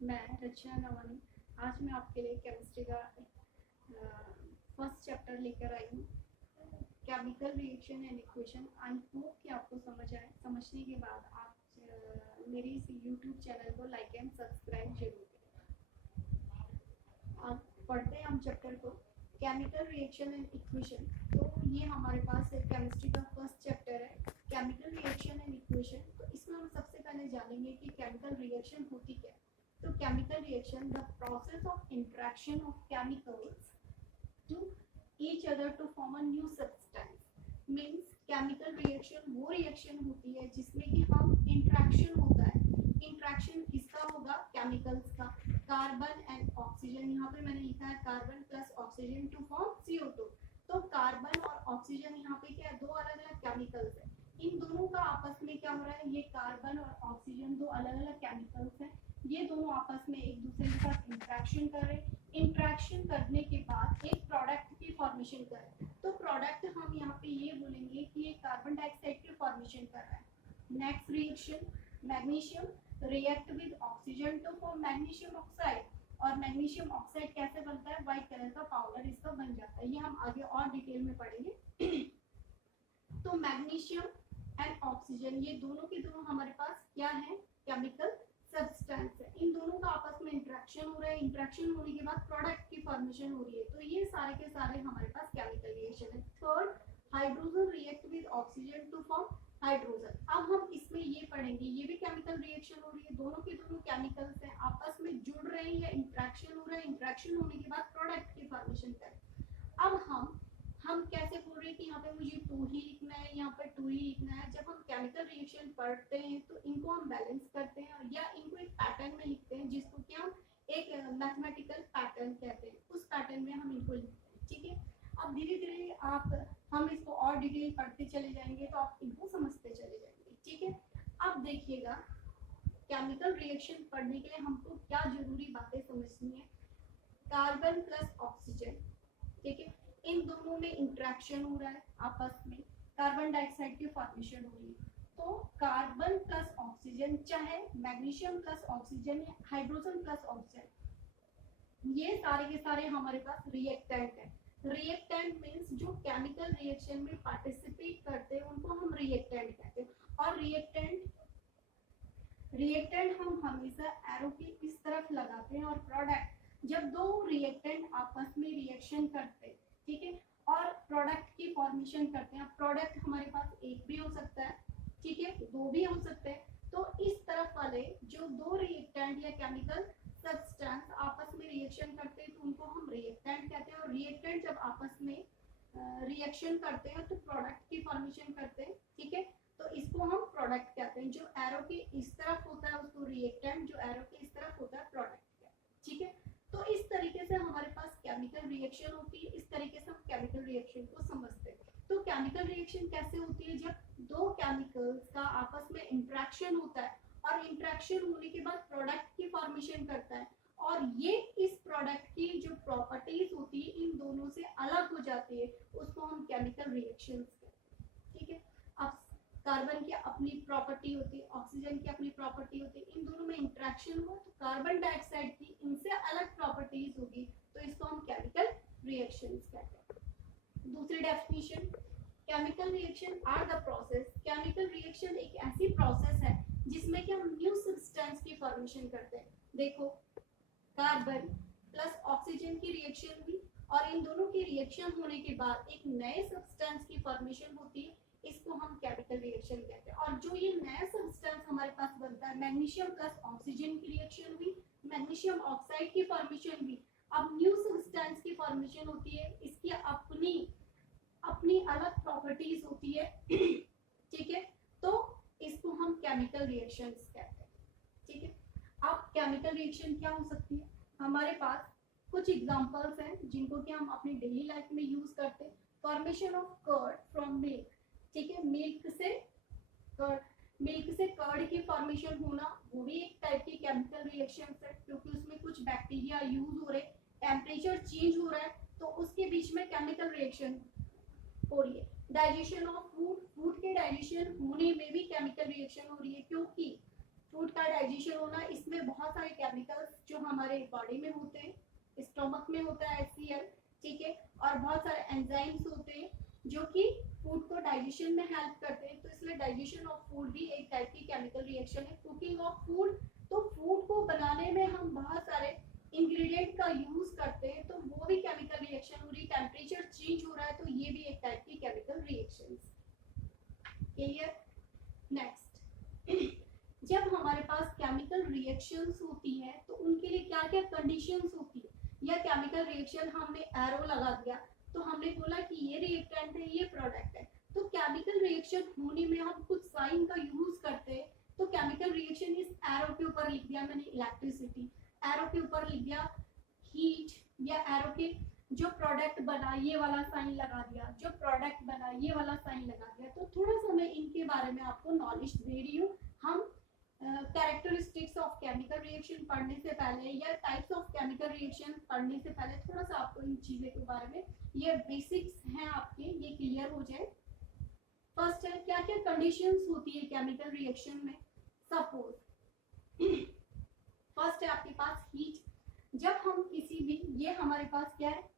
मैं रचना नवानी। आज मैं आपके लिए केमिस्ट्री का फर्स्ट चैप्टर लेकर आई हूँ, chemical reaction and equation. I hope कि आपको समझ आए। समझने के बाद आप मेरे इस यूट्यूब चैनल को लाइक एंड सब्सक्राइब जरूर करें। अब पढ़ते हैं हम चैप्टर को, केमिकल रिएक्शन एंड इक्वेशन। तो ये हमारे पास केमिस्ट्री का फर्स्ट चैप्टर है, केमिकल रिएक्शन एंड इक्वेशन। तो इसमें हम सबसे पहले जानेंगे कि केमिकल रिएक्शन होती क्या है। तो chemical reaction, the process of interaction of chemicals to each other to form a new substance, means chemical reaction वो reaction होती है जिसमें कि हम interaction होता है। interaction किसका होगा? chemicals का। कार्बन एंड ऑक्सीजन, यहाँ पे मैंने लिखा है carbon plus oxygen to form CO2। तो कार्बन और ऑक्सीजन यहाँ पे क्या है? दो अलग अलग केमिकल्स है। इन दोनों का आपस में क्या हो रहा है? ये कार्बन और ऑक्सीजन दो अलग अलग केमिकल्स हैं। ये दोनों आपस में एक दूसरे के साथ इंट्रैक्शन कर रहे हैं। इंट्रैक्शन करने के बाद एक प्रोडक्ट की फॉर्मेशन कर रहे हैं। तो प्रोडक्ट हम यहाँ पे ये बोलेंगे कि ये कार्बन डाइऑक्साइड की फॉर्मेशन कर रहा है। Next reaction, magnesium react with oxygen to form magnesium oxide. और मैग्नीशियम ऑक्साइड कैसे बनता है? व्हाइट कलर का पाउडर इसका बन जाता है। ये हम आगे और डिटेल में पढ़ेंगे। तो मैग्नीशियम एंड ऑक्सीजन ये दोनों के दोनों हमारे पास क्या है? केमिकल सब्सटेंस है। इन दोनों का आपस में इंटरेक्शन हो रहा है। इंटरेक्शन होने के बाद प्रोडक्ट की फॉर्मेशन हो रही है। तो ये सारे के सारे हमारे पास केमिकल रिएक्शन है। Third, hydrogen react with oxygen to form hydrogen. अब हम इसमें ये पढ़ेंगे, ये भी केमिकल रिएक्शन हो रही है। दोनों के दोनों केमिकल्स हैं, आपस में जुड़ रहे हैं या इंटरेक्शन हो रहा है। इंटरेक्शन होने के बाद प्रोडक्ट की फॉर्मेशन करें। अब हम कैसे बोल रहे हैं कि यहाँ पे मुझे 2 ही लिखना है, यहाँ पर 2 ही लिखना है। जब हम केमिकल रिएक्शन पढ़ते हैं तो इनको हम बैलेंस करते हैं या इनको एक पैटर्न में लिखते हैं, जिसको कि हम एक मैथमेटिकल पैटर्न कहते हैं। उस पैटर्न में हम इनको लिखते हैं। ठीक है, अब धीरे धीरे हम इसको और डिटेल पढ़ते चले जाएंगे तो आप इनको समझते चले जाएंगे। ठीक है, अब देखिएगा, केमिकल रिएक्शन पढ़ने के लिए हमको क्या जरूरी बातें समझनी है। कार्बन प्लस ऑक्सीजन, ठीक है, इन दोनों में इंटरेक्शन हो रहा है आपस में, कार्बन डाइऑक्साइड की फॉर्मेशन हो रही है। तो कार्बन प्लस ऑक्सीजन, चाहे मैग्नीशियम प्लस ऑक्सीजन या हाइड्रोजन प्लस ऑक्सीजन, ये सारे के सारे हमारे पास रिएक्टेंट है। रिएक्टेंट मींस जो केमिकल रिएक्शन में पार्टिसिपेट करते हैं उनको हम रिएक्टेंट कहते हैं। और रिएक्टेंट हम हमेशा एरो की इस तरफ लगाते हैं। और प्रोडक्ट, जब दो रिएक्टेंट आपस में रिएक्शन करते हैं, ठीक है, और प्रोडक्ट की फॉर्मेशन करते हैं। प्रोडक्ट हमारे पास एक भी हो सकता है, ठीक है, दो भी हो सकते हैं। तो इस तरफ वाले जो दो रिएक्टेंट या केमिकल सब्सटेंस आपस में रिएक्शन करते हैं तो उनको हम रिएक्टेंट कहते हैं। और रिएक्टेंट जब आपस में रिएक्शन करते हैं तो प्रोडक्ट की फॉर्मेशन करते हैं। ठीक है, तो इसको हम प्रोडक्ट कहते हैं। जो एरो के इस तरफ होता है उसको रिएक्टेंट, जो एरो के इस तरफ होता है प्रोडक्ट। ठीक है, तो इस तरीके से हमारे पास केमिकल रिएक्शन होती है। इस तरीके से हम केमिकल रिएक्शन को समझते हैं। तो केमिकल रिएक्शन कैसे होती है? जब दो केमिकल्स का आपस में इंटरेक्शन होता है और इंटरेक्शन होने के बाद प्रोडक्ट की फॉर्मेशन करता है। और ये इस प्रोडक्ट की जो प्रॉपर्टीज होती है इन दोनों से अलग हो जाती है, उसको हम केमिकल रिएक्शंस कहते हैं। ठीक है, अब कार्बन की अपनी प्रॉपर्टी होती है, ऑक्सीजन की अपनी प्रॉपर्टी होती है। इन दोनों में इंटरेक्शन हुआ तो कार्बन डाइऑक्साइड की इनसे अलग प्रॉपर्टीज होगी, तो इसको हम केमिकल रिएक्शंस कहते हैं। दूसरी definition, chemical reaction are the process. Chemical reaction एक ऐसी प्रोसेस है जिसमें कि हम न्यू सब्सटेंस की फॉर्मेशन करते हैं। देखो, कार्बन प्लस ऑक्सीजन की रिएक्शन हुई और इन दोनों की रिएक्शन होने के बाद एक नए सब्सटेंस की फॉर्मेशन होती है। इसको हम केमिकल रिएक्शन कहते हैं। और जो ये नया सब्सटेंस हमारे पास बनता है, मैग्नीशियम प्लस ऑक्सीजन की रिएक्शन हुई, मैग्नीशियम ऑक्साइड की फॉर्मेशन हुई, अब न्यू सब्सटेंस की फॉर्मेशन होती है। इसकी अपनी अपनी अलग प्रॉपर्टीज होती है। ठीक है, तो इसको हम केमिकल रिएक्शंस कहते हैं। ठीक है, अब केमिकल रिएक्शन क्या हो सकती है? हमारे पास कुछ एग्जांपल्स हैं जिनको कि हम अपनी डेली लाइफ में यूज करते हैं। Formation of curd from milk, ठीक है, मिल्क से कर्ड की फॉर्मेशन होना, वो भी एक टाइप की केमिकल रिएक्शन है, क्योंकि उसमें कुछ बैक्टीरिया यूज हो रहे, टेम्परेचर चेंज हो रहा है, तो उसके बीच में केमिकल रिएक्शन हो रही है। डाइजेशन ऑफ फूड, फूड के डाइजेशन होने में भी केमिकल रिएक्शन हो रही है, क्योंकि फूड का डाइजेशन होना, इसमें बहुत सारे केमिकल्स जो हमारे बॉडी में होते हैं, स्टोमक में होता है HCl, ठीक है, और बहुत सारे एंजाइम्स होते हैं जो कि फूड को डाइजेशन में हेल्प करते हैं। तो इसलिए डाइजेशन ऑफ फूड भी एक टाइप की केमिकल रिएक्शन है। कुकिंग ऑफ फूड, तो फूड को बनाने में हम बहुत सारे इंग्रेडिएंट का यूज करते हैं, तो वो भी केमिकल रिएक्शन हो रही। टेम्परेचर चेंज हो रहा है, तो ये भी एक टाइप की केमिकल रिएक्शन। क्लियर? नेक्स्ट, जब हमारे पास केमिकल रिएक्शंस होती है तो उनके लिए क्या क्या कंडीशंस होती है, या केमिकल रिएक्शन हमने एरो लगा दिया तो हमने बोला कि ये रिएक्टेंट है, ये प्रोडक्ट है। तो केमिकल रिएक्शन होने में हम कुछ साइन का यूज करते हैं। तो केमिकल रिएक्शन इस एरो के ऊपर लिख दिया मैंने इलेक्ट्रिसिटी, एरो के ऊपर लिख दिया हीट, या एरो के जो प्रोडक्ट बना ये वाला साइन लगा दिया, जो प्रोडक्ट बना ये वाला साइन लगा दिया। तो थोड़ा सा मैं इनके बारे में आपको नॉलेज दे रही हूँ। हम कैरेक्टरिस्टिक्स ऑफ केमिकल रिएक्शन पढ़ने से पहले या टाइप्स ऑफ केमिकल रिएक्शन पढ़ने से पहले थोड़ा सा आपको इन चीज़ों के बारे में, ये बेसिक्स हैं आपके, ये क्लियर हो जाए। फर्स्ट है क्या क्या कंडीशंस होती है केमिकल रिएक्शन में। सपोज फर्स्ट है आपके पास हीट। जब हम किसी भी, ये हमारे पास क्या है,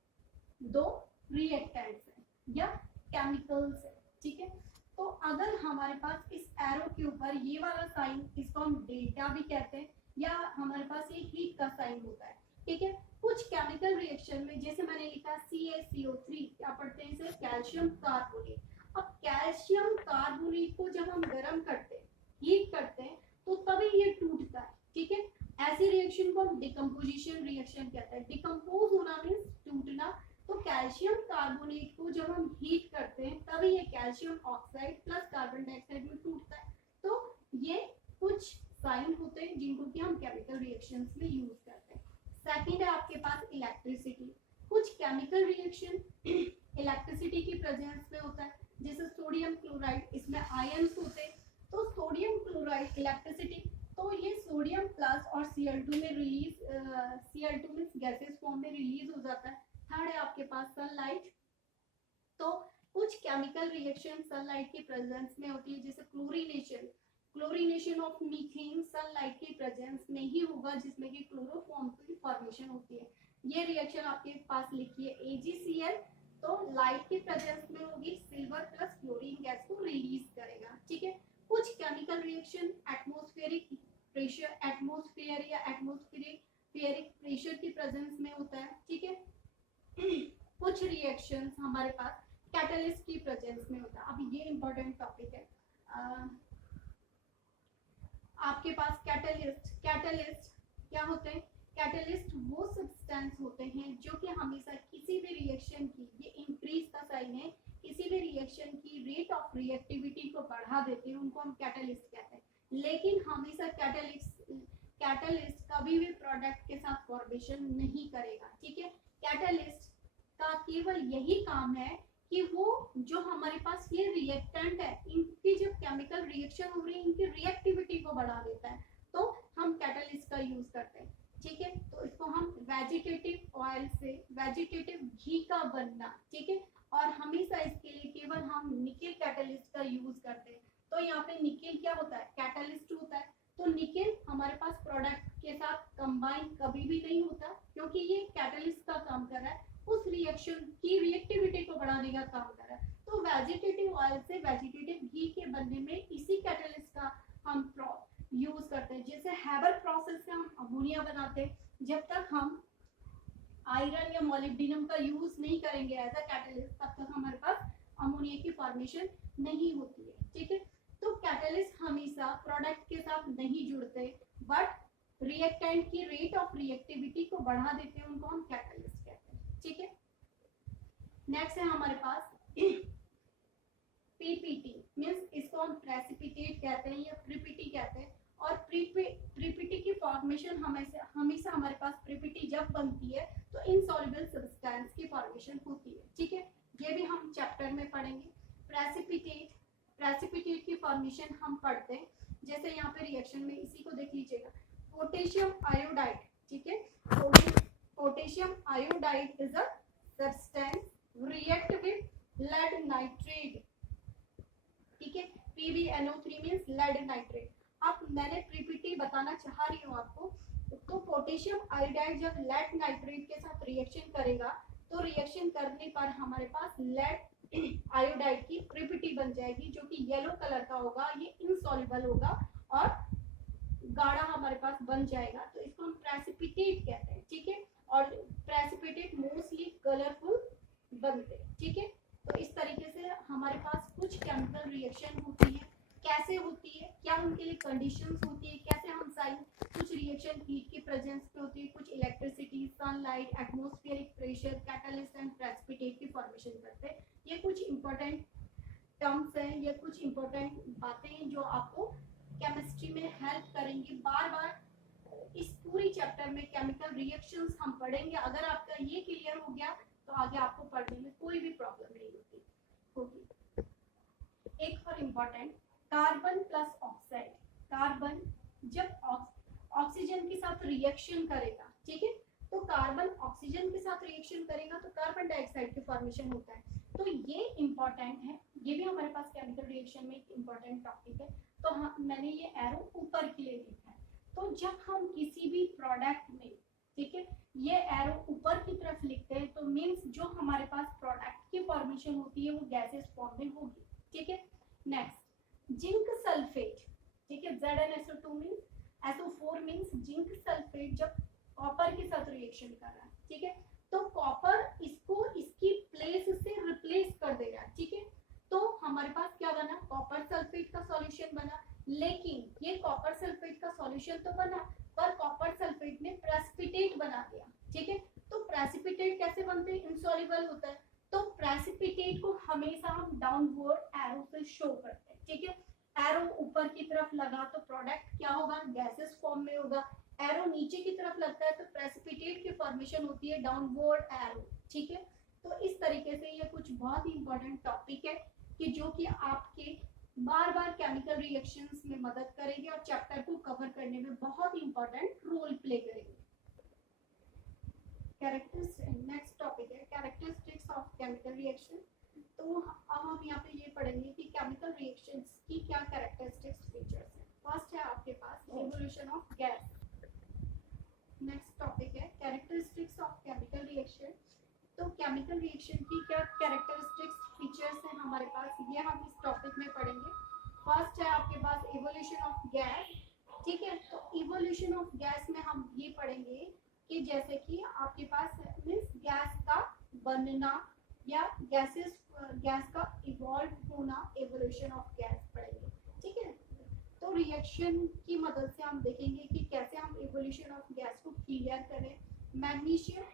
दो रिएक्टेंट्स है या केमिकल्स है, ठीक है। तो अगर हमारे पास इस एरो के ऊपर ये वाला साइन, इसको हम डेल्टा भी कहते हैं, या हमारे पास ये हीट का साइन होता है, ठीक है। कुछ केमिकल रिएक्शन में जैसे मैंने लिखा CaCO3, क्या पढ़ते हैं इसे, कैल्शियम कार्बोनेट। अब कैल्शियम कार्बोनेट को जब हम गर्म करते हैं, हीट करते हैं, तो तभी ये टूटता है, ठीक है। ऐसी रिएक्शन को हम डिकम्पोजिशन रिएक्शन कहते हैं। डिकम्पोज होना मीन्स टूटना। तो कैल्शियम कार्बोनेट को जब हम हीट करते हैं तभी ये calcium oxide plus carbon dioxide में टूटता है। तो ये कुछ साइन होते हैं जिनको कि हम केमिकल रिएक्शंस में यूज करते हैं। सेकंड है आपके पास इलेक्ट्रिसिटी। कुछ केमिकल रिएक्शन इलेक्ट्रिसिटी की प्रेजेंस में होता है, जैसे सोडियम क्लोराइड, इसमें आयंस होते हैं। तो सोडियम क्लोराइड इलेक्ट्रिसिटी, तो ये सोडियम प्लस और Cl2 में रिलीज, Cl2 में गैसेस फॉर्म में रिलीज हो जाता है। थर्ड है आपके पास सनलाइट। तो कुछ केमिकल रिएक्शन सनलाइट की प्रेजेंस में होती है, जैसे chlorination, chlorination of methane sunlight की प्रेजेंस में ही होगा, जिसमें कि क्लोरोफॉर्म की फॉर्मेशन होती है। ये रिएक्शन आपके पास लिखिए AgCl, तो लाइट की प्रेजेंस में होगी, सिल्वर प्लस क्लोरीन गैस को रिलीज करेगा, ठीक है। कुछ chemical reaction atmospheric pressure, atmosphere या एटमॉस्फेरिक प्रेशर की प्रेजेंस में होता है, ठीक है। कुछ रिएक्शंस हमारे पास कैटलिस्ट की प्रेजेंस में होता है। अब ये इंपॉर्टेंट टॉपिक है। आपके पास कैटलिस्ट क्या होते हैं? कैटलिस्ट वो सब्सटेंस होते हैं जो कि हमेशा किसी भी रिएक्शन की, ये इंक्रीज का साइन है, किसी भी रिएक्शन की रेट ऑफ रिएक्टिविटी को बढ़ा देते हैं, उनको हम कैटलिस्ट कहते हैं। लेकिन हमेशा कैटलिस्ट कभी भी प्रोडक्ट के साथ फॉर्मेशन नहीं करेगा, ठीक है। कैटलिस्ट का केवल यही काम है कि वो जो हमारे पास ये रिएक्टेंट है, इनकी जब केमिकल रिएक्शन हो रही है, इनकी रिएक्टिविटी को बढ़ा देता है, तो हम कैटलिस्ट का यूज करते हैं, ठीक है। तो इसको हम वेजिटेटिव ऑयल से, वेजिटेटिव घी का बनना, ठीक है, और हमेशा इसके लिए केवल हम निकेल कैटलिस्ट का यूज करते हैं। तो यहाँ पे निकेल क्या होता है? कैटलिस्ट होता है। तो निकेल हमारे पास प्रोडक्ट के साथ कंबाइन कभी भी नहीं होता, क्योंकि ये कैटलिस्ट का काम कर रहा है, उस रिएक्शन की रिएक्टिविटी को बढ़ाने का काम कर रहा है। तो वेजिटेटिव ऑयल से वेजिटेटिव घी के बनने में इसी कैटलिस्ट का हम यूज करते हैं। जैसे हैबर प्रोसेस से हम अमोनिया बनाते हैं, जब तक हम आयरन या मोलिब्डेनम का यूज नहीं करेंगे एज अ कैटलिस्ट, तब तक हमारे पास अमोनिया की फॉर्मेशन नहीं होती है, ठीक है। तो कैटलिस्ट हमेशा प्रोडक्ट के साथ नहीं जुड़ते, बट रिएक्टेंट की रेट ऑफ रिएक्टिविटी को बढ़ा देते हैं, उनको हम कैटलिस्ट कहते हैं, ठीक है। नेक्स्ट है हमारे पास पीपीटी, मींस इसको हम प्रेसिपिटेट कहते हैं या प्रीपीटी कहते हैं। और प्रीपीटी की फॉर्मेशन हमेशा हमारे पास प्रीपीटी जब बनती है तो इनसॉल्युबल सब्सटेंस की फॉर्मेशन होती है, ठीक है। ये भी हम चैप्टर में पढ़ेंगे। प्रेसिपिटेट की फॉर्मेशन हम पढ़ते हैं, जैसे यहाँ पे रिएक्शन में इसी को देख लीजिएगा, पोटेशियम आयोडाइड, ठीक है। Potassium iodide is a substance react with lead nitrate, ठीक है। PbNO3 means lead nitrate. अब मैंने पीपीटी बताना चाह रही हूँ आपको। तो पोटेशियम आयोडाइड जब लेड नाइट्रेट के साथ रिएक्शन करेगा तो रिएक्शन करने पर हमारे पास लेड आयोडाइड की पीपीटी बन जाएगी जो कि येलो कलर का होगा, ये इनसॉल्युबल होगा और गाढ़ा हमारे पास बन जाएगा, तो इसको हम प्रेसिपिटेट कहते हैं, ठीक है। और प्रेसिपिटेट मोस्टली कलरफुल बनते हैं, ठीक है। तो इस तरीके से हमारे पास कुछ केमिकल रिएक्शन होती है, कैसे होती है, क्या उनके लिए कंडीशंस होती है, कैसे हम साइंस, कुछ रिएक्शन हीट के प्रेजेंस पे होती है, कुछ electricity, sunlight, atmospheric pressure, catalyst and precipitate की फॉर्मेशन करते हैं। ये कुछ इंपॉर्टेंट टर्म्स हैं, ये कुछ इंपॉर्टेंट बातें हैं जो आपको केमिस्ट्री में हेल्प करेंगी। बार बार इस पूरी चैप्टर में केमिकल रिएक्शंस हम पढ़ेंगे। अगर आपका ये क्लियर हो गया तो आगे आपको पढ़ने में कोई भी प्रॉब्लम नहीं होगी। एक और important, carbon plus oxide. Carbon जब ऑक्सीजन के साथ रिएक्शन करेगा, ठीक है, तो कार्बन ऑक्सीजन के साथ रिएक्शन करेगा तो कार्बन डाइऑक्साइड की फॉर्मेशन होता है। तो ये इंपॉर्टेंट है, ये भी हमारे पास केमिकल रिएक्शन में एक इम्पॉर्टेंट टॉपिक है। तो मैंने ये एरो ऊपर के लिए लिखा है। तो जब हम किसी भी प्रोडक्ट में, ठीक है, ये एरो ऊपर की तरफ लिखते हैं तो मीन्स जो हमारे पास प्रोडक्ट की फॉर्मेशन होती है वो गैसेस फॉर्म में होगी, ठीक है। नेक्स्ट, जिंक सल्फेट, ठीक है, ZnSO2 means SO4 means zinc sulphate जब कॉपर के साथ रिएक्शन कर रहा है, ठीक है, तो कॉपर इसको इसकी प्लेस से रिप्लेस कर देगा, ठीक है। तो हमारे पास क्या बना, कॉपर सल्फेट का सॉल्यूशन बना। लेकिन ये कॉपर सल्फेट का सॉल्यूशन तो बना पर कॉपर सल्फेट ने प्रेसिपिटेट बना दिया, ठीक है। तो प्रेसिपिटेट कैसे बनते हैं, इनसॉल्युबल होता है। तो प्रेसिपिटेट को हमेशा हम डाउनवर्ड एरो से शो करते हैं, ठीक है। एरो ऊपर की तरफ लगा तो प्रोडक्ट क्या होगा, गैसेस फॉर्म में होगा। एरो नीचे की तरफ लगता है तो प्रेसिपिटेट की फॉर्मेशन होती है डाउनवर्ड एरो, ठीक है। तो इस तरीके से ये कुछ बहुत ही इंपॉर्टेंट टॉपिक है कि जो कि आपके बार बार केमिकल रिएक्शंस में मदद करेंगे और चैप्टर को कवर करने में बहुत ही इंपॉर्टेंट रोल प्ले करेंगे। नेक्स्ट टॉपिक है कैरेक्टरिस्टिक्स ऑफ केमिकल रिएक्शन। तो अब हम यहाँ पे ये पढ़ेंगे कि केमिकल रिएक्शंस की क्या कैरेक्टरिस्टिक्स फीचर्स हैं। फर्स्ट है आपके पास evolution of gas. Next topic है कैरेक्टरिस्टिक्स ऑफ केमिकल रिएक्शन। तो केमिकल रिएक्शन की क्या कैरेक्टरिस्टिक्स फीचर्स हैं हमारे पास, ये हम इस टॉपिक में पढ़ेंगे। फर्स्ट है आपके पास इवोल्यूशन ऑफ गैस, ठीक है। तो इवोल्यूशन ऑफ गैस में हम ये पढ़ेंगे कि जैसे कि आपके पास मीन्स गैस का बनना या गैस का इवॉल्व होना, इवोल्यूशन ऑफ गैस पढ़ेंगे, ठीक है। तो रिएक्शन की मदद से हम देखेंगे कि कैसे हम इवोल्यूशन ऑफ गैस को क्लियर करें। मैग्नीशियम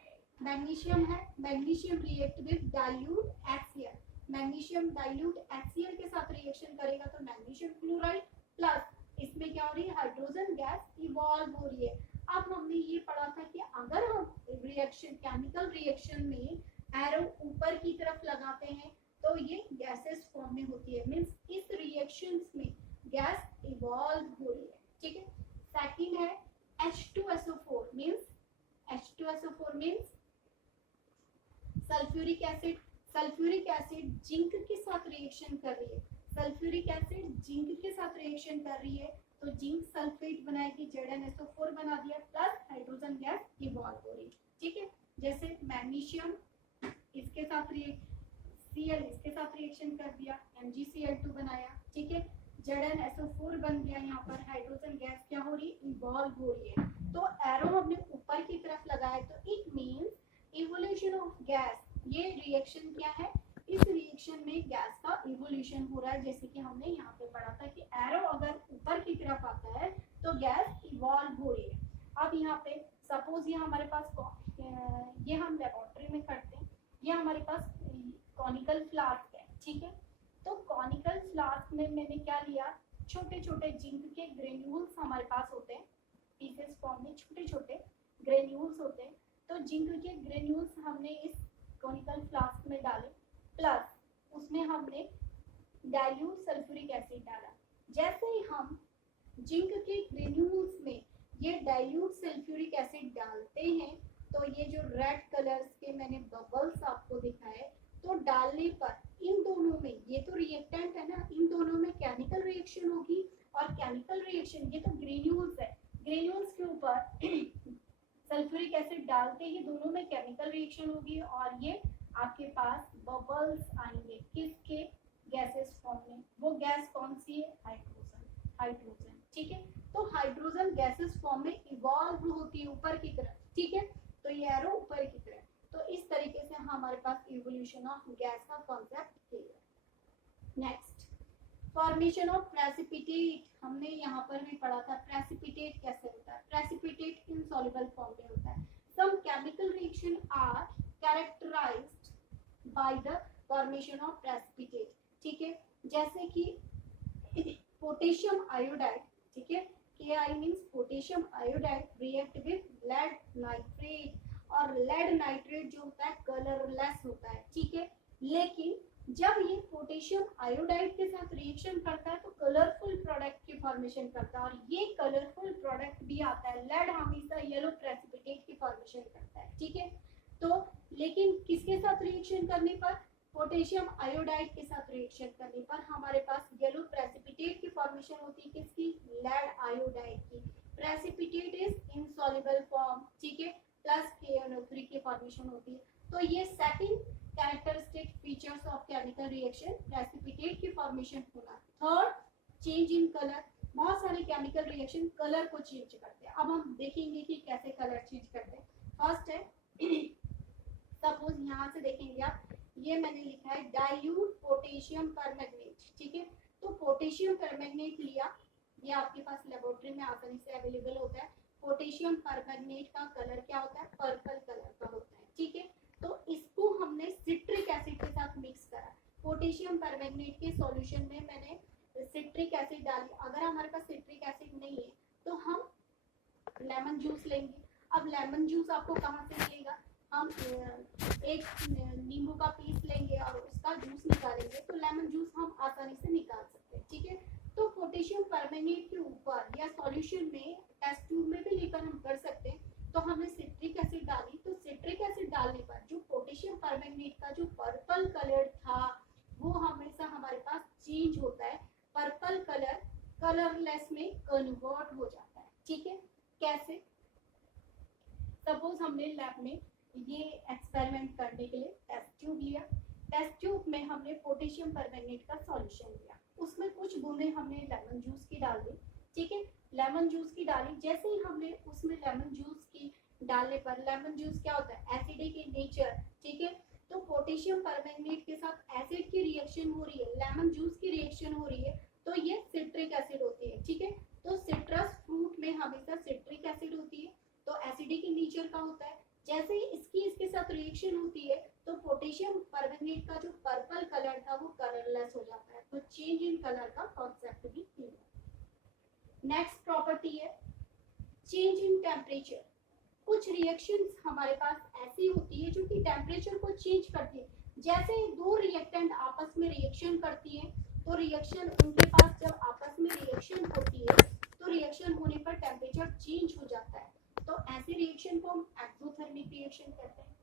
है, magnesium react with dilute HCl। Magnesium dilute HCl के साथ रिएक्शन करेगा तो मैग्नीशियम क्लोराइड प्लस इसमें क्या हो रही है, हाइड्रोजन गैस इवॉल्व हो रही है। अब हमने ये पढ़ा था कि अगर हम रिएक्शन, केमिकल रिएक्शन में एरो ऊपर की तरफ लगाते हैं तो ये गैसेस फॉर्म में होती है, मींस इस रिएक्शंस में गैस इवॉल्व हो रही है, ठीक है। सेकंड है H2SO4 means H2SO4 means sulphuric acid. Sulphuric acid zinc के साथ रिएक्शन कर रही है, सल्फ्यूरिक एसिड जिंक के साथ रिएक्शन कर रही है तो जिंक सल्फेट बनाएगी, ZnSO4 बना दिया प्लस हाइड्रोजन गैस इवॉल्व हो रही, ठीक है। जैसे मैग्नीशियम इसके साथ Cl इसके साथ रिएक्शन कर दिया, MgCl2 बनाया, ठीक है। ZnSO4 बन गया, यहाँ पर हाइड्रोजन गैस क्या हो रही है, इवॉल्व हो रही है। तो एरो हमने ऊपर की तरफ लगाया तो it means evolution of gas. ये रिएक्शन क्या है, इस रिएक्शन में गैस का इवोल्यूशन हो रहा है। जैसे कि हमने यहाँ पे पढ़ा था कि एरो अगर ऊपर की तरफ आता है तो गैस इवॉल्व हो रही है। अब यहाँ पे सपोज ये हमारे पास ये हम लेबोरेटरी में करते हैं, ये हमारे पास कॉनिकल फ्लास्क है, ठीक है। तो कॉनिकल फ्लास्क में मैंने क्या लिया, छोटे छोटे जिंक के ग्रेन्यूल्स हमारे पास होते हैं, पीसेस फॉर्म में छोटे छोटे ग्रेन्यूल्स होते हैं। तो जिंक के ग्रेन्यूल्स हमने इस कॉनिकल फ्लास्क में डाले प्लस उसमें हमने डाइल्यूट सल्फ्यूरिक एसिड डाला। जैसे ही हम जिंक के ग्रेन्यूल्स में ये डाइल्यूट सल्फ्यूरिक एसिड डालते हैं तो ये जो रेड कलर्स के मैंने बबल्स आपको दिखाए, तो डालने पर इन दोनों में, ये तो रिएक्टेंट है ना, इन दोनों में केमिकल रिएक्शन होगी और केमिकल रिएक्शन, ये तो ग्रेन्यूल्स है, ग्रेन्यूल्स के ऊपर सल्फ्यूरिक एसिड डालते ही दोनों में केमिकल रिएक्शन होगी और ये आपके पास बबल्स आएंगे किसके, गैसेस फॉर्म में। वो गैस कौन सी है, हाइड्रोजन, हाइड्रोजन, ठीक है। तो हाइड्रोजन गैसेस फॉर्म में इवॉल्व होती है ऊपर की तरफ, ठीक है। तो ये एरो ऊपर की तरफ, तो इस तरीके से हमारे पास इवोल्यूशन ऑफ गैस का concept clear. Next, formation of precipitate, हमने यहाँ पर भी पढ़ा था प्रेसिपिटेट कैसे होता है। प्रेसिपिटेट इनसॉल्युबल फॉर्म में होता है। Some chemical reaction are characterized by the formation of precipitate, ठीक है। जैसे कि पोटेशियम आयोडाइड, ठीक है, Ki means potassium iodide react with lead nitrate, और लेड नाइट्रेट जो होता है कलरलेस होता है, ठीक है। लेकिन जब ये पोटेशियम आयोडाइड के साथ रिएक्शन करता है तो कलरफुल प्रोडक्ट की फॉर्मेशन करता है, और ये कलरफुल प्रोडक्ट भी आता है। लेड हमेशा येलो प्रेसिपिटेट की फॉर्मेशन करता है, ठीक है। तो लेकिन किसके साथ रिएक्शन करने पर, पोटेशियम आयोडाइड के साथ रिएक्शन करने पर हमारे पास येलो प्रेसिपिटेट की फॉर्मेशन होती है, किसकी, लेड आयोडाइड की। प्रेसिपिटेट इज इनसॉल्युबल फॉर्म, ठीक है, प्लस KNO3 की फॉर्मेशन होती है। तो ये second characteristic features of chemical reaction, precipitate की फॉर्मेशन होना। थर्ड, चेंज इन कलर, बहुत सारे केमिकल रिएक्शन कलर को चेंज करते हैं। अब हम देखेंगे कि कैसे कलर चेंज करते हैं। फर्स्ट है सपोज यहाँ से देखेंगे आप, ये मैंने लिखा है डाइल्यूट पोटेशियम परमैंगनेट, ठीक है। तो पोटेशियम परमैंगनेट लिया, ये आपके पास लेबोरेटरी में आसानी से अवेलेबल होता है। पोटेशियम परमैंगनेट का कलर क्या होता है, पर्पल कलर का होता है, ठीक है। तो इसको हमने सिट्रिक एसिड के साथ मिक्स करा। पोटेशियम परमैंगनेट के सॉल्यूशन में मैंने सिट्रिक एसिड डाली। अगर हमारे पास सिट्रिक एसिड नहीं है तो हम लेमन जूस लेंगे। अब लेमन जूस आपको कहाँ से मिलेगा, हम एक नींबू का पीस लेंगे और उसका जूस निकालेंगे, तो लेमन जूस हम आसानी से निकाल सकते हैं, ठीक है। तो पोटेशियम परमैंगनेट के ऊपर या सॉल्यूशन में टेस्ट ट्यूब में भी लेकर हम कर सकते हैं। तो हमने सिट्रिक एसिड डाली, तो सिट्रिक एसिड डालने पर जो पोटेशियम परमैंगनेट का जो पर्पल कलर था वो हमेशा हमारे पास चेंज होता है, पर्पल कलर कलरलेस में कन्वर्ट हो जाता है, ठीक है। कैसे, सपोज हमने लैब में ये एक्सपेरिमेंट करने के लिए टेस्ट ट्यूब लिया। टेस्ट ट्यूब में हमने पोटेशियम परमैंगनेट का सॉल्यूशन लिया, उसमें कुछ बूंदें हमने लेमन जूस की डाल दी, ठीक है। लेमन जूस की डाली, जैसे ही हमने उसमें लेमन जूस की डालने पर, लेमन जूस क्या होता है, एसिडिक इन नेचर, ठीक है। तो पोटेशियम परमैंगनेट के साथ एसिड की रिएक्शन हो रही है, लेमन जूस की रिएक्शन हो रही है, तो ये सिट्रिक एसिड होती है, ठीक है। तो सिट्रस फ्रूट में हमेशा सिट्रिक एसिड होती है, तो एसिडिक इन नेचर का होता है। जैसे ही इसके साथ रिएक्शन होती है तो पोटेशियम परमैंगनेट का जो पर्पल कलर था वो कलरलेस हो जाता है। तो चेंज इन कलर का कॉन्सेप्ट भी क्लियर। नेक्स्ट प्रॉपर्टी है चेंज इन टेम्परेचर। कुछ रिएक्शंस हमारे पास ऐसी होती है जो कि टेम्परेचर को चेंज करती है। जैसे दो रिएक्टेंट आपस में रिएक्शन करती है तो रिएक्शन उनके पास जब आपस में रिएक्शन होती है तो रिएक्शन होने पर टेम्परेचर चेंज हो जाता है। तो ऐसे रिएक्शन को हम एक्सोथर्मिक रिएक्शन कहते हैं।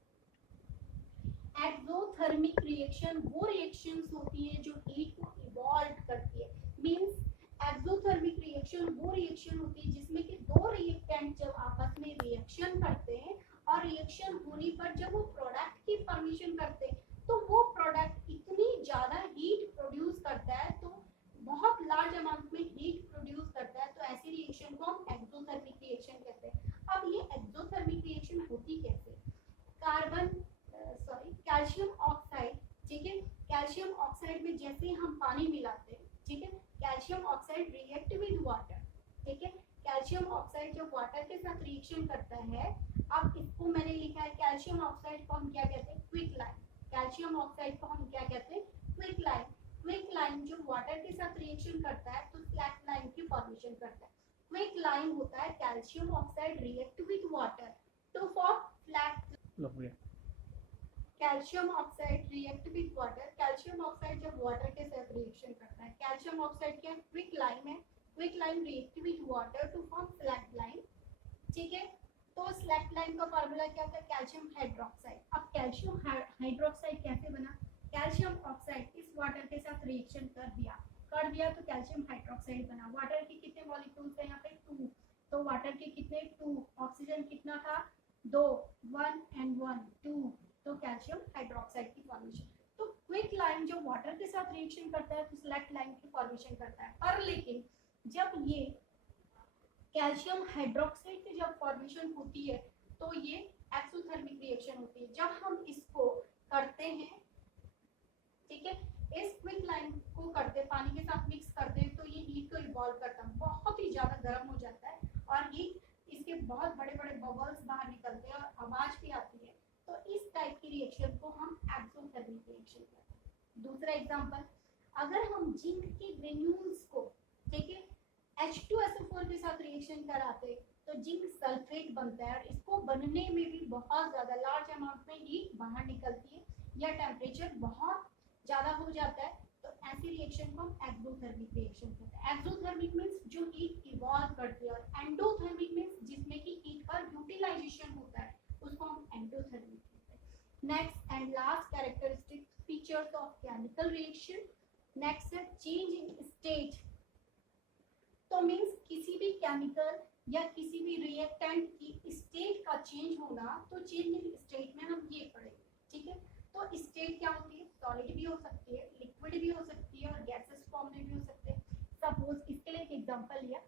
एक्सोथर्मिक रिएक्शन वो रिएक्शंस होती है जो हीट को इवॉल्व करती है। मींस एक्सोथर्मिक रिएक्शन वो रिएक्शन होती है जिसमें कि दो रिएक्टेंट जब आपस में रिएक्शन करते हैं और रिएक्शन होने पर जब वो प्रोडक्ट की फॉर्मेशन करते हैं तो वो प्रोडक्ट इतनी ज्यादा हीट प्रोड्यूस करता है, तो बहुत लार्ज अमाउंट में हीट प्रोड्यूस करता है, तो ऐसी रिएक्शन को हम एक्सोथर्मिक रिएक्शन कहते हैं। अब ये एक्सोथर्मिक रिएक्शन होती कैसे, कैल्शियम ऑक्साइड, ठीक है। कैल्शियम ऑक्साइड में जैसे हम पानी मिलाते हैं, ठीक है, calcium oxide react with water, ठीक है। कैल्शियम ऑक्साइड जब वाटर के साथ रिएक्शन करता है, अब इसको मैंने लिखा है कैल्शियम ऑक्साइड को हम क्या कहते हैं, क्विक लाइन। कैल्शियम ऑक्साइड को हम क्या कहते हैं, क्विक लाइन। क्विक लाइन जो वाटर के साथ रिएक्शन करता है तो स्लैक लाइन की फॉर्मेशन करता है। क्विक लाइन होता है calcium oxide react with water to form flat. Calcium oxide react with water, calcium oxide जब वाटर के साथ रिएक्शन करता है, कैल्शियम ऑक्साइड क्या क्विक लाइन है, quick lime react with water to form slaked lime, ठीक है। तो स्लैक लाइन का फार्मूला क्या होता है, कैल्शियम हाइड्रोक्साइड। अब कैल्शियम हाइड्रोक्साइड कैसे बना, कैल्शियम ऑक्साइड इस वाटर के साथ रिएक्शन कर दिया, कर दिया तो कैल्शियम हाइड्रोक्साइड बना। वाटर के कितने मॉलिक्यूल्स है यहाँ पे 2, तो वाटर के कितने 2, ऑक्सीजन कितना था 2, 1 एंड 1 2, तो कैल्शियम हाइड्रोक्साइड की फॉर्मेशन। तो क्विक लाइम जो वाटर के साथ रिएक्शन करता है तो स्लैक लाइम की फॉर्मेशन करता है। पर लेकिन जब ये कैल्शियम हाइड्रोक्साइड की जब फॉर्मेशन होती है तो ये एक्सोथर्मिक रिएक्शन होती है। जब हम इसको करते हैं, ठीक है, इस क्विक लाइम को करते पानी के साथ मिक्स करते हैं तो ये हीट को इवॉल्व करता है, बहुत ही ज्यादा गर्म हो जाता है और ये इसके बहुत बड़े बड़े बबल्स बाहर निकलते हैं और आवाज भी आती है। तो इस टाइप की रिएक्शन को हम एक्सोथर्मिक रिएक्शन कहते हैं। दूसरा एग्जांपल, अगर हम जिंक के ग्रेन्यूल्स को, ठीक है, H2SO4 के साथ रिएक्शन कराते तो जिंक सल्फेट बनता है और इसको बनने में भी बहुत ज्यादा लार्ज अमाउंट में हीट बाहर निकलती है या टेम्परेचर बहुत ज्यादा हो जाता है, तो ऐसी रिएक्शन को हम एक्सोथर्मिक रिएक्शन कहते हैं। एक्सोथर्मिक मींस जो हीट इवॉल्व करती है और एंडोथर्मिक मींस जिसमें कि हीट का यूटिलाइजेशन होता है उसको हम एंडोथर्मिक कहते हैं। Next and last characteristic features of chemical reaction, next है चेंज इन स्टेट। तो मींस किसी भी केमिकल या किसी भी रिएक्टेंट की स्टेट का चेंज होना, तो चेंज इन स्टेट में हम ये पढ़ेंगे, ठीक है। तो स्टेट क्या होती है, सॉलिड भी हो सकती है, लिक्विड भी हो सकती है और गैसेस फॉर्म में भी हो सकते हैं। सपोज इसके लिए एक एग्जांपल लिया,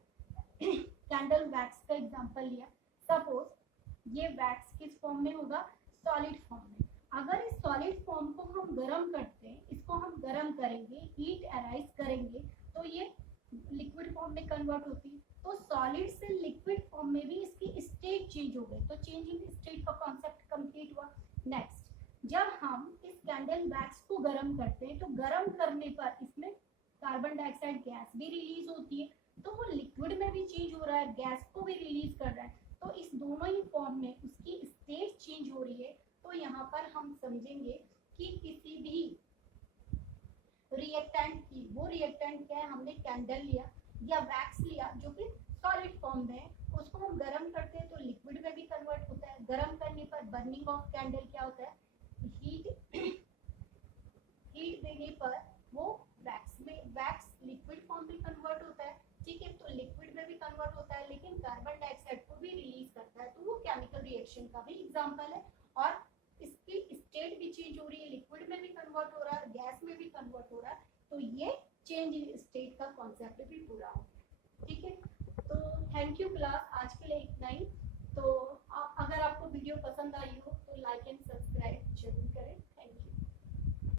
कैंडल वैक्स का एग्जांपल लिया। सपोज ये वैक्स किस फॉर्म में होगा, सॉलिड फॉर्म में। अगर इस सॉलिड फॉर्म को हम गर्म करते हैं, इसको हम गर्म करेंगे, हीट अराइज करेंगे तो ये लिक्विड फॉर्म में कन्वर्ट होती है। तो सॉलिड से लिक्विड फॉर्म में भी इसकी स्टेट चेंज हो गई, तो चेंज इन स्टेट का कॉन्सेप्ट कंप्लीट हुआ। नेक्स्ट, जब हम इस कैंडल वैक्स को गर्म करते हैं तो गर्म करने पर इसमें कार्बन डाइऑक्साइड गैस भी रिलीज होती है, तो वो लिक्विड में भी चेंज हो रहा है, गैस को भी रिलीज कर रहा है, तो इस दोनों ही फॉर्म में उसकी स्टेट चेंज हो रही है। तो यहाँ पर हम समझेंगे कि किसी भी रिएक्टेंट की, वो रिएक्टेंट क्या है, हमने कैंडल लिया या वैक्स लिया जो कि सॉलिड फॉर्म में है, उसको हम गर्म करते हैं तो लिक्विड में भी कन्वर्ट होता है। गर्म करने पर बर्निंग ऑफ कैंडल क्या होता है, हीट देने पर वो वैक्स लिक्विड फॉर्म में कन्वर्ट होता है, ठीक है, तो लिक्विड में भी कन्वर्ट होता है लेकिन कार्बन डाइऑक्साइड को भी रिलीज करता है, तो वो केमिकल रिएक्शन का भी एग्जांपल है। और इसकी स्टेट भी चेंज हो रही है, लिक्विड में भी कन्वर्ट हो रहा है, गैस में भी कन्वर्ट हो रहा है, तो ये चेंज इन स्टेट का कॉन्सेप्ट भी पूरा हो, ठीक है। तो थैंक यू क्लास, आज के लिए इतना ही। तो अगर आपको वीडियो पसंद आई हो तो लाइक एंड सब्सक्राइब जरूर करें।